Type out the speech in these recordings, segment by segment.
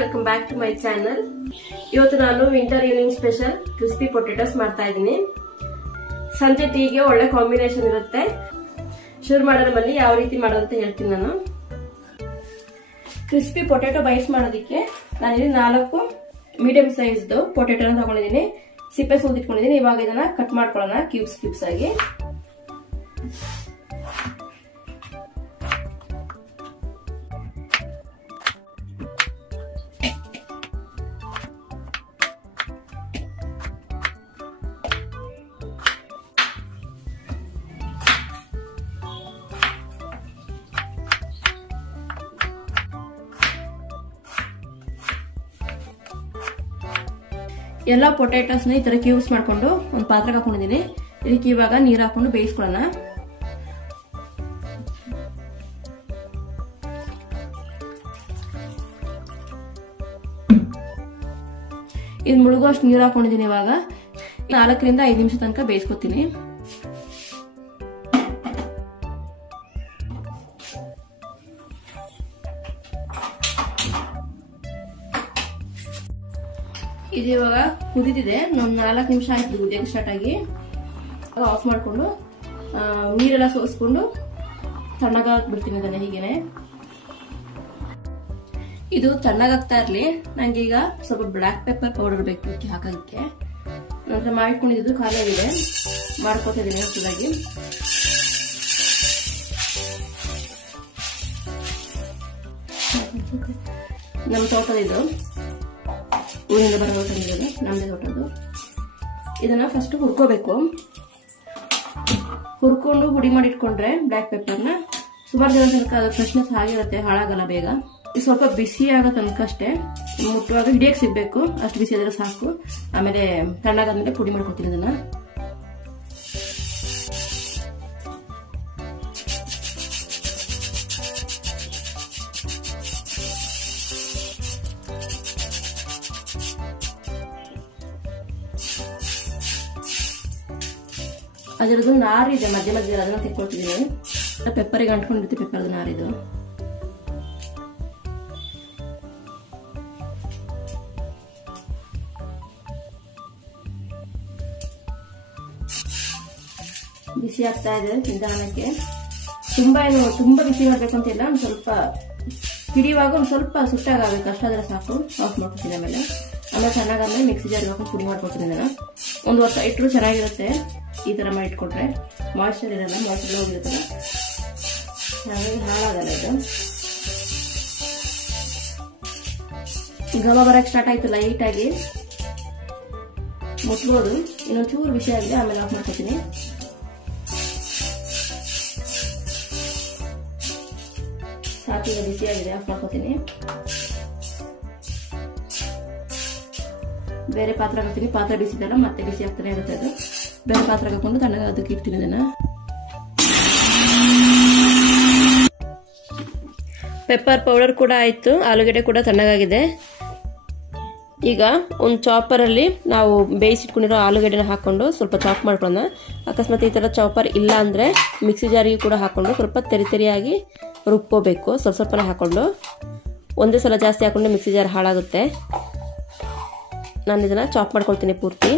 Welcome back to my channel. ಇವತ್ತು ನಾನು winter evening special crispy potatoes ಮಾಡ್ತಾ ಇದ್ದೀನಿ. ಸಂಜೆ ಟೀಗೆ ಒಳ್ಳೆ ಕಾಂಬಿನೇಷನ್ ಇರುತ್ತೆ. ಶುರು ಮಾಡೋದ್ರ ಬನ್ನಿ ಯಾವ ರೀತಿ ಮಾಡೋದಂತ ಹೇಳ್ತೀನಿ ನಾನು. ಕ್ರಿಸ್ಪಿ ಪೊಟೆಟೋ ಬೈಟ್ಸ್ ಮಾಡೋದಕ್ಕೆ ನಾನಿಲ್ಲಿ 4 ಮೀಡಿಯಂ ಸೈಜ್ದು ಪೊಟೆಟೋನ ತಗೊಂಡಿದ್ದೀನಿ. ಸಿಪ್ಪೆ ಸುಲಿದಿಟ್ಕೊಂಡಿದ್ದೀನಿ. ಇವಾಗ ಇದನ್ನ ಕಟ್ ಮಾಡ್ಕೊಳ್ಳೋಣ ಕ್ಯೂಬ್ಸ್ ಆಗಿ. ಎಲ್ಲ ಪೊಟೆಟೋಸ್ನ ಈ ತರ ಕ್ಯೂಬ್ಸ್ ಮಾಡ್ಕೊಂಡು ಒಂದು ಪಾತ್ರೆಗೆ ಹಾಕೊಂಡಿದ್ದೀನಿ. ಇದಕ್ಕೆ ಇವಾಗ ನೀರು ಹಾಕೊಂಡು ಬೇಯಿಸ್ಕೊಳ್ಳೋಣ. ಇದು ಮುಳುಗುವಷ್ಟು ನೀರು ಹಾಕೊಂಡಿದ್ದೀನಿ. ಇವಾಗ 4 ರಿಂದ 5 ನಿಮಿಷ ತನಕ ಬೇಯಿಸ್ಕೊತೀನಿ. ಇದು ಇವಾಗ ಕುದಿದಿದೆ. 4 ನಿಮಿಷ ಆಯ್ತು ಕುದಿಯಕ್ಕೆ ಸ್ಟಾರ್ಟ್ ಆಗಿ. ಆಫ್ ಮಾಡ್ಕೊಂಡು ನೀರೆಲ್ಲ ಸೋಸ್ಕೊಂಡು ತಣ್ಣಗಾಗ ಬಿಡ್ತೀನಿ ಇದನ್ನ ಹೀಗೇನೆ. ಇದು ತಣ್ಣಗಾಗ್ತಾ ಇರ್ಲಿ. ನಂಗೆ ಈಗ ಸ್ವಲ್ಪ ಬ್ಲಾಕ್ ಪೆಪ್ಪರ್ ಪೌಡರ್ ಬೇಕು ಇದಕ್ಕೆ ಹಾಕೋದಕ್ಕೆ. ನಂತರ ಮಾಡಿಕೊಂಡಿದ್ದು ಖಾಲಿ ಆಗಿದೆ, ಮಾಡ್ಕೊತಾ ಇದೀನಿ ಹೊಸದಾಗಿ. ನಮ್ಮ ತೋಟದಿದ್ದು ಊರಿಂದ ಬರೋ ತಂದಿರೋದು, ನಮ್ಮದೇ ತೋಟದ್ದು. ಇದನ್ನ ಫಸ್ಟ್ ಹುರ್ಕೋಬೇಕು. ಹುರ್ಕೊಂಡು ಹುಡಿ ಮಾಡಿ ಇಟ್ಕೊಂಡ್ರೆ ಬ್ಲಾಕ್ ಪೆಪ್ಪರ್ನ ಸುಮಾರು ದಿನ ತನಕ ಅದ್ರ ಫ್ರೆಶ್ನೆಸ್ ಆಗಿರುತ್ತೆ, ಹಾಳಾಗಲ್ಲ ಬೇಗ. ಸ್ವಲ್ಪ ಬಿಸಿ ಆಗೋ ತನಕ ಅಷ್ಟೇ, ಮುಟ್ಟುವಾಗ ಹಿಡಿಯಕ್ಕೆ ಸಿಗ್ಬೇಕು, ಅಷ್ಟು ಬಿಸಿ ಆದ್ರೆ ಸಾಕು. ಆಮೇಲೆ ತಣ್ಣಗಾದ್ಮೇಲೆ ಪುಡಿ ಮಾಡ್ಕೊತೀನಿ ಅದನ್ನ. ಅದರದ್ದು ನಾರಿದೆ ಮಧ್ಯ ಮಧ್ಯದಲ್ಲಿ, ಅದನ್ನ ತೆಕ್ಕೊಳ್ತಿದ್ದೀನಿ. ಪೆಪ್ಪರಿಗೆ ಅಂಟ್ಕೊಂಡಿರುತ್ತೆ ಪೆಪ್ಪರ್ದು ನಾರಿದು. ಬಿಸಿ ಆಗ್ತಾ ಇದೆ ನಿಧಾನಕ್ಕೆ. ತುಂಬಾ ಬಿಸಿ ಮಾಡ್ಬೇಕು ಅಂತಿಲ್ಲ, ಒಂದು ಸ್ವಲ್ಪ ಹಿಡಿಯುವಾಗ ಒಂದು ಸ್ವಲ್ಪ ಸುಟ್ಟಾಗಬೇಕು ಅಷ್ಟಾದ್ರೆ ಸಾಕು. ಆಫ್ ಮಾಡ್ಕೊತೀನಿ. ಆಮೇಲೆ ಚೆನ್ನಾಗಾದ್ಮೇಲೆ ಮಿಕ್ಸಿ ಜಾರ್ಗೆ ಹಾಕೊಂಡು ಪುಡಿ ಮಾಡ್ಕೊತೀನಿ. ಇದನ್ನ 1 ವರ್ಷ ಇಟ್ಟರು ಚೆನ್ನಾಗಿರುತ್ತೆ. ಈ ತರ ಮಾಡಿ ಇಟ್ಕೊಂಡ್ರೆ ಮಾಯ್ಶ್ಚರ್ ಇರಲ್ಲ, ಮಾಯ್ಶ್ಚರ್ ಹೋಗಿರುತ್ತಲ್ಲ, ಹಾಗಾಗಿ ಹಾಳಾಗಲ್ಲ ಇದು. ಘಮ ಬರಕ್ ಸ್ಟಾರ್ಟ್ ಆಯ್ತು ಲೈಟ್ ಆಗಿ, ಮುಟ್ಬೋದು. ಇನ್ನೊಂದು ಚೂರು ಬಿಸಿ ಆಗಿದೆ, ಆಮೇಲೆ ಆಫ್ ಮಾಡ್ಕೊತೀನಿ. ಸಾಕಿಗೆ ಬಿಸಿ ಆಗಿದೆ, ಆಫ್ ಮಾಡ್ಕೊತೀನಿ. ಬೇರೆ ಪಾತ್ರೆ ಹಾಕ್ತೀನಿ. ಪಾತ್ರೆ ಬಿಸಿದಲ್ಲ ಮತ್ತೆ ಬಿಸಿ ಆಗ್ತಾನೆ ಇರುತ್ತೆ ಅದು. ಬೇರೆ ಪಾತ್ರೆ ಹಾಕೊಂಡು ತಣ್ಣಗೆ ಅದಕ್ಕೆ ಇಡ್ತೀನಿ ಇದನ್ನ. ಪೆಪ್ಪರ್ ಪೌಡರ್ ಕೂಡ ಆಯ್ತು, ಆಲೂಗಡ್ಡೆ ಕೂಡ ತಣ್ಣಗಾಗಿದೆ. ಈಗ ಒಂದು ಚಾಪರ್ ಅಲ್ಲಿ ನಾವು ಬೇಯಿಸಿಟ್ಕೊಂಡಿರೋ ಆಲೂಗಡ್ಡೆನ ಹಾಕೊಂಡು ಸ್ವಲ್ಪ ಚಾಪ್ ಮಾಡ್ಕೊಳ್ಳೋಣ. ಅಕಸ್ಮಾತ್ ಈ ತರ ಚಾಪರ್ ಇಲ್ಲ ಅಂದ್ರೆ ಮಿಕ್ಸಿ ಜಾರಿಗೆ ಕೂಡ ಹಾಕೊಂಡು ಸ್ವಲ್ಪ ತೆರಿಯಾಗಿ ರುಬ್ಕೋಬೇಕು. ಸ್ವಲ್ಪನೇ ಹಾಕೊಂಡು, ಒಂದೇ ಸಲ ಜಾಸ್ತಿ ಹಾಕೊಂಡ್ರೆ ಮಿಕ್ಸಿ ಜಾರ್ ಹಾಳಾಗುತ್ತೆ. ನಾನು ಇದನ್ನ ಚಾಪ್ ಮಾಡ್ಕೊಳ್ತೀನಿ ಪೂರ್ತಿ.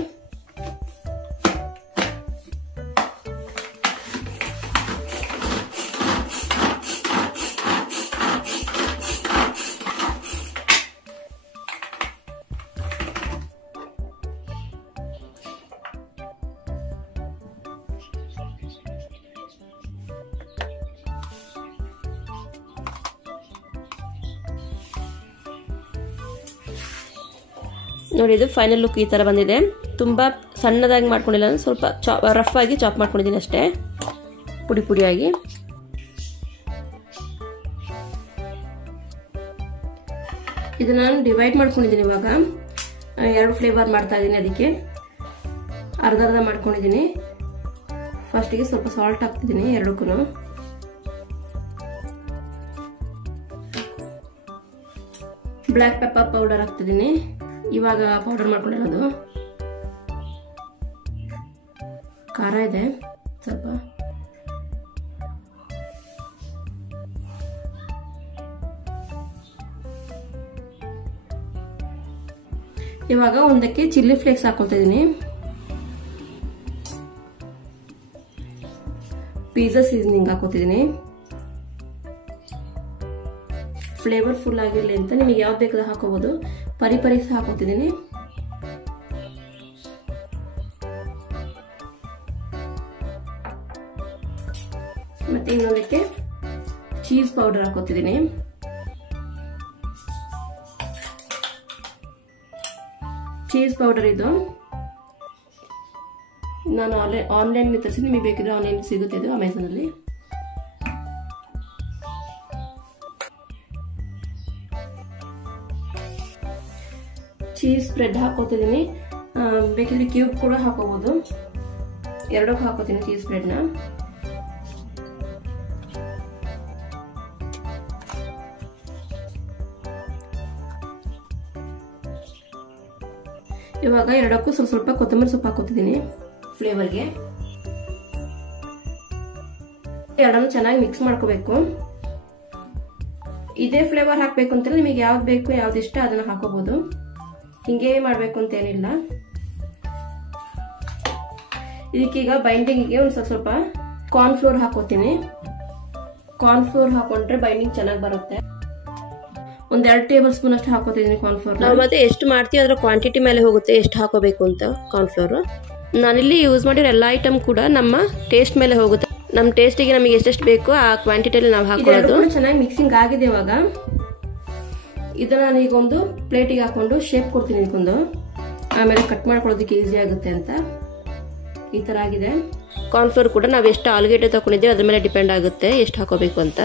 ನೋಡಿ, ಇದು ಫೈನಲ್ ಲುಕ್ ಈ ತರ ಬಂದಿದೆ. ತುಂಬಾ ಸಣ್ಣದಾಗಿ ಮಾಡ್ಕೊಂಡಿಲ್ಲ, ಸ್ವಲ್ಪ ರಫ್ ಆಗಿ ಚಾಪ್ ಮಾಡ್ಕೊಂಡಿದ್ದೀನಿ ಅಷ್ಟೇ, ಪುಡಿಯಾಗಿ. ಇದನ್ನ ನಾನು ಡಿವೈಡ್ ಮಾಡ್ಕೊಂಡಿದ್ದೀನಿ. ಇವಾಗ 2 ಫ್ಲೇವರ್ ಮಾಡ್ತಾ ಇದ್ದೀನಿ. ಅದಕ್ಕೆ ಅರ್ಧ ಮಾಡ್ಕೊಂಡಿದ್ದೀನಿ. ಫಸ್ಟಿಗೆ ಸ್ವಲ್ಪ ಸಾಲ್ಟ್ ಹಾಕ್ತಿದ್ದೀನಿ ಎರಡಕ್ಕೂ. ಬ್ಲಾಕ್ ಪೆಪ್ಪರ್ ಪೌಡರ್ ಹಾಕ್ತಿದ್ದೀನಿ. ಇವಾಗ ಪೌಡರ್ ಮಾಡ್ಕೊಂಡಿರೋದು. ಖಾರ ಇದೆ ಸ್ವಲ್ಪ. ಇವಾಗ ಒಂದಕ್ಕೆ ಚಿಲ್ಲಿ ಫ್ಲೇಕ್ಸ್ ಹಾಕೊಳ್ತಾ ಇದೀನಿ, ಪಿಜ್ಜಾ ಸೀಸನಿಂಗ್ ಹಾಕೋತಿದ್ದೀನಿ. ಫ್ಲೇವರ್ ಫುಲ್ ಆಗಿರಲಿ ಅಂತ ನಿಮಗೆ ಯಾವ್ದು ಬೇಕಾದ್ರೆ ಹಾಕೋಬಹುದು. ಪರಿ ಪರಿ ಹಾಕೋತಿದ್ದೀನಿ. ಮತ್ತೆ ಇನ್ನೊಂದಕ್ಕೆ ಚೀಸ್ ಪೌಡರ್ ಹಾಕೋತಿದ್ದೀನಿ. ಚೀಸ್ ಪೌಡರ್ ಇದು ನಾನು ಆನ್ಲೈನ್ ತರಿಸಿ, ನಿಮಗೆ ಬೇಕಿದ್ರೆ ಆನ್ಲೈನ್ ಸಿಗುತ್ತೆ, ಇದು ಅಮೆಝಾನ್ ಅಲ್ಲಿ. ಚೀಸ್ ಸ್ಪ್ರೆಡ್ ಹಾಕೋತಿದ್ದೀನಿ. ಬೇಕಿದ್ರೆ ಕ್ಯೂಬ್ ಕೂಡ ಹಾಕೋಬಹುದು. ಎರಡಕ್ಕೂ ಹಾಕೋತೀನಿ ಚೀಸ್ ಸ್ಪ್ರೆಡ್ ನ. ಇವಾಗ ಎರಡಕ್ಕೂ ಸ್ವಲ್ಪ ಸ್ವಲ್ಪ ಕೊತ್ತಂಬರಿ ಸೊಪ್ಪು ಹಾಕೋತಿದ್ದೀನಿ ಫ್ಲೇವರ್ಗೆ. ಎರಡನ್ನು ಚೆನ್ನಾಗಿ ಮಿಕ್ಸ್ ಮಾಡ್ಕೋಬೇಕು. ಇದೇ ಫ್ಲೇವರ್ ಹಾಕ್ಬೇಕು ಅಂತೇಳಿ ನಿಮಗೆ ಯಾವ್ದು ಬೇಕು ಯಾವ್ದು ಇಷ್ಟ ಅದನ್ನ ಹಾಕೋಬಹುದು. ಹಿಂಗೆ ಮಾಡ್ಬೇಕು ಅಂತ ಏನಿಲ್ಲ. ಇದಕ್ಕೀಗ ಬೈಂಡಿಂಗಿಗೆ ಒಂದು ಸ್ವಲ್ಪ ಕಾರ್ನ್ ಫ್ಲೋರ್ ಹಾಕೋತೀನಿ. ಕಾರ್ನ್ ಫ್ಲೋರ್ ಹಾಕೊಂಡ್ರೆ ಬೈಂಡಿಂಗ್ ಚೆನ್ನಾಗಿ ಬರುತ್ತೆ. ಒಂದ್ 2 ಟೇಬಲ್ ಸ್ಪೂನ್ ಅಷ್ಟು ಹಾಕೋತಿದ್ದೀನಿ ಕಾರ್ನ್ ಫ್ಲೋರ್. ನಾವು ಮತ್ತೆ ಎಷ್ಟು ಮಾಡ್ತೀವಿ ಅದರ ಕ್ವಾಂಟಿಟಿ ಮೇಲೆ ಹೋಗುತ್ತೆ ಎಷ್ಟು ಹಾಕೋಬೇಕು ಅಂತ ಕಾರ್ನ್ ಫ್ಲೋರ್. ನಾನಿಲ್ಲಿ ಯೂಸ್ ಮಾಡಿರೋ ಎಲ್ಲ ಐಟಮ್ ಕೂಡ ನಮ್ಮ ಟೇಸ್ಟ್ ಮೇಲೆ ಹೋಗುತ್ತೆ. ನಮ್ಮ ಟೇಸ್ಟಿಗೆ ನಮಗೆ ಎಷ್ಟೆಷ್ಟು ಬೇಕು ಆ ಕ್ವಾಂಟಿಟಿಯಲ್ಲಿ ನಾವು ಹಾಕೊಳ್ಳೋದು. ಚೆನ್ನಾಗಿ ಮಿಕ್ಸಿಂಗ್ ಆಗಿದೆ. ಇವಾಗ ಇದನ್ನ ನಾನೀಗ ಒಂದು ಪ್ಲೇಟಿಗೆ ಹಾಕೊಂಡು ಶೇಪ್ ಕೊಡ್ತೀನಿ ಇದಕ್ಕೊಂದು. ಆಮೇಲೆ ಕಟ್ ಮಾಡ್ಕೊಳ್ಳೋದಕ್ಕೆ ಈಸಿ ಆಗುತ್ತೆ ಅಂತ. ಈ ತರ ಆಗಿದೆ. ಕಾರ್ನ್ ಫ್ಲೋರ್ ಕೂಡ ನಾವು ಎಷ್ಟು ಆಲೂಗೆಡ್ಡೆ ತಗೊಂಡಿದ್ದೇವೆ ಅದ್ರ ಮೇಲೆ ಡಿಪೆಂಡ್ ಆಗುತ್ತೆ ಎಷ್ಟು ಹಾಕೋಬೇಕು ಅಂತ.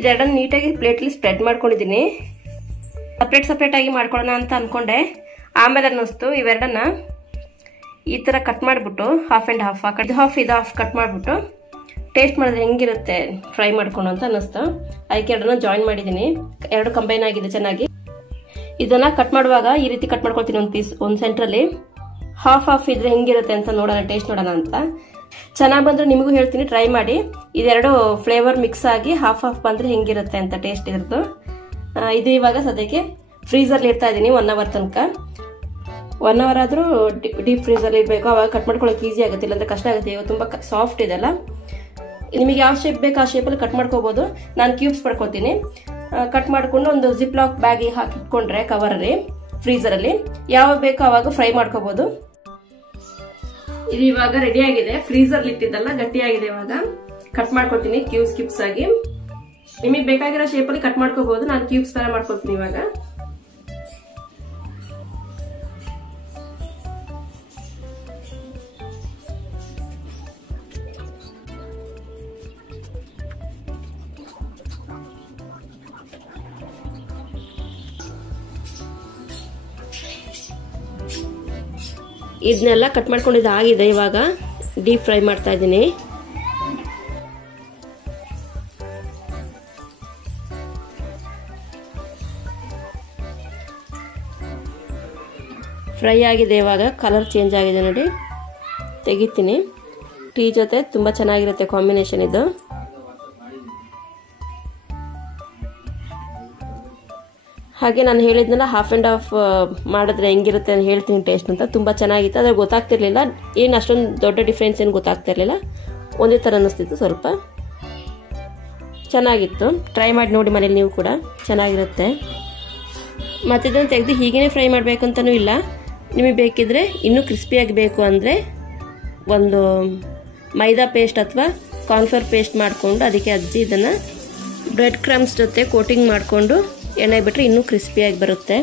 ಇದೆರಡನ್ನ ನೀಟಾಗಿ ಪ್ಲೇಟ್ಲಿ ಸ್ಪ್ರೆಡ್ ಮಾಡ್ಕೊಂಡಿದ್ದೀನಿ. ಸಪ್ರೇಟ್ ಆಗಿ ಮಾಡ್ಕೊಳ್ಳೋಣ ಅಂತ ಅನ್ಕೊಂಡೆ. ಆಮೇಲೆ ಅನ್ನಿಸ್ತು ಇವೆರಡನ್ನ ಈ ತರ ಕಟ್ ಮಾಡಿಬಿಟ್ಟು ಹಾಫ್ ಅಂಡ್ ಹಾಫ್ ಇದು ಹಾಫ್ ಕಟ್ ಮಾಡಿಬಿಟ್ಟು ಟೇಸ್ಟ್ ಮಾಡಿದ್ರೆ ಹೆಂಗಿರುತ್ತೆ ಫ್ರೈ ಮಾಡ್ಕೊಂಡು ಅಂತ ಅನ್ನಿಸ್ತು. ಅದಕ್ಕೆ ಎರಡನ್ನ ಜಾಯಿನ್ ಮಾಡಿದ್ದೀನಿ. ಎರಡು ಕಂಬೈನ್ ಆಗಿದೆ ಚೆನ್ನಾಗಿ. ಇದನ್ನ ಕಟ್ ಮಾಡುವಾಗ ಈ ರೀತಿ ಕಟ್ ಮಾಡ್ಕೊಳ್ತೀನಿ. ಒಂದು ಪೀಸ್ ಒಂದು ಸೆಂಟ್ರಲ್ಲಿ ಹಾಫ್ ಇದ್ರೆ ಹೆಂಗಿರುತ್ತೆ ಅಂತ ನೋಡೋಣ, ಟೇಸ್ಟ್ ನೋಡೋಣ ಅಂತ. ಚೆನ್ನಾಗಿ ಬಂದ್ರೆ ನಿಮಗೂ ಹೇಳ್ತೀನಿ, ಟ್ರೈ ಮಾಡಿ. ಇದೆರಡು ಫ್ಲೇವರ್ ಮಿಕ್ಸ್ ಆಗಿ ಹಾಫ್ ಬಂದ್ರೆ ಹೆಂಗಿರುತ್ತೆ ಅಂತ ಟೇಸ್ಟ್ ಇರೋದು. ಇದು ಇವಾಗ ಸದ್ಯಕ್ಕೆ ಫ್ರೀಸರ್ಲಿ ಇಡ್ತಾ ಇದ್ದೀನಿ 1 ಅವರ್ ತನಕ. 1 ಅವರ್ ಆದ್ರೂ ಡೀಪ್ ಫ್ರೀಸರ್ ಇರಬೇಕು. ಅವಾಗ ಕಟ್ ಮಾಡ್ಕೊಳ್ಳೋಕೆ ಈಸಿ ಆಗುತ್ತೆ, ಇಲ್ಲಾಂದ್ರೆ ಕಷ್ಟ ಆಗುತ್ತೆ. ಇವಾಗ ತುಂಬಾ ಸಾಫ್ಟ್ ಇದೆಲ್ಲ. ನಿಮಗೆ ಯಾವ ಶೇಪ್ ಬೇಕು ಆ ಶೇಪಲ್ಲಿ ಕಟ್ ಮಾಡ್ಕೋಬಹುದು. ನಾನು ಕ್ಯೂಬ್ಸ್ ಪಡ್ಕೊತೀನಿ. ಕಟ್ ಮಾಡ್ಕೊಂಡು ಒಂದು ಜಿಪ್ ಲಾಕ್ ಬ್ಯಾಗ್ ಹಾಕಿ ಇಟ್ಕೊಂಡ್ರೆ ಕವರಲ್ಲಿ ಫ್ರೀಸರ್ ಅಲ್ಲಿ ಯಾವಾಗ ಬೇಕೋ ಅವಾಗ ಫ್ರೈ ಮಾಡ್ಕೋಬಹುದು. ಇದು ಇವಾಗ ರೆಡಿ ಆಗಿದೆ. ಫ್ರೀಸರ್ ಇಟ್ಟಿದ್ದಲ್ಲ ಗಟ್ಟಿಯಾಗಿದೆ. ಇವಾಗ ಕಟ್ ಮಾಡ್ಕೊಳ್ತೀನಿ ಕ್ಯೂಬ್ಸ್ ಆಗಿ. ನಿಮಗೆ ಬೇಕಾಗಿರೋ ಶೇಪ್ ಅಲ್ಲಿ ಕಟ್ ಮಾಡ್ಕೋಬಹುದು. ನಾನು ಕ್ಯೂಬ್ಸ್ ತರ ಮಾಡ್ಕೊಳ್ತೀನಿ ಇವಾಗ. ಇದನ್ನೆಲ್ಲ ಕಟ್ ಮಾಡ್ಕೊಂಡಿದ್ದಾಗಿದೆ. ಇವಾಗ ಡೀಪ್ ಫ್ರೈ ಮಾಡ್ತಾ ಇದ್ದೀನಿ. ಫ್ರೈ ಆಗಿದೆ. ಇವಾಗ ಕಲರ್ ಚೇಂಜ್ ಆಗಿದೆ ನೋಡಿ. ತೆಗಿತೀನಿ. ಟೀ ಜೊತೆ ತುಂಬಾ ಚೆನ್ನಾಗಿರುತ್ತೆ ಕಾಂಬಿನೇಷನ್ ಇದು. ಹಾಗೆ ನಾನು ಹೇಳಿದ್ನಲ್ಲ ಹಾಫ್ ಅಂಡ್ ಹಾಫ್ ಮಾಡಿದ್ರೆ ಹೆಂಗಿರುತ್ತೆ ಅಂತ ಹೇಳ್ತೀನಿ ಟೇಸ್ಟ್ ಅಂತ. ತುಂಬ ಚೆನ್ನಾಗಿತ್ತು. ಅದ್ರ ಗೊತ್ತಾಗ್ತಿರ್ಲಿಲ್ಲ ಏನು ಅಷ್ಟೊಂದು ದೊಡ್ಡ ಡಿಫ್ರೆನ್ಸ್ ಏನು ಗೊತ್ತಾಗ್ತಿರ್ಲಿಲ್ಲ. ಒಂದೇ ಥರ ಅನ್ನಿಸ್ತಿತ್ತು. ಸ್ವಲ್ಪ ಚೆನ್ನಾಗಿತ್ತು. ಟ್ರೈ ಮಾಡಿ ನೋಡಿ ಮನೇಲಿ ನೀವು ಕೂಡ, ಚೆನ್ನಾಗಿರುತ್ತೆ. ಮತ್ತು ಇದನ್ನು ತೆಗೆದು ಹೀಗೇ ಫ್ರೈ ಮಾಡಬೇಕು ಅಂತಲೂ ಇಲ್ಲ. ನಿಮಗೆ ಬೇಕಿದ್ರೆ ಇನ್ನೂ ಕ್ರಿಸ್ಪಿಯಾಗಿ ಬೇಕು ಅಂದರೆ ಒಂದು ಮೈದಾ ಪೇಸ್ಟ್ ಅಥವಾ ಕಾರ್ನ್ಫ್ಲವರ್ ಪೇಸ್ಟ್ ಮಾಡಿಕೊಂಡು ಅದಕ್ಕೆ ಅಜ್ಜಿ ಇದನ್ನು ಬ್ರೆಡ್ ಕ್ರಮ್ಸ್ ಜೊತೆ ಕೋಟಿಂಗ್ ಮಾಡಿಕೊಂಡು ಎಣ್ಣೆ ಬಿಟ್ಟರೆ ಇನ್ನೂ ಕ್ರಿಸ್ಪಿಯಾಗಿ ಬರುತ್ತೆ.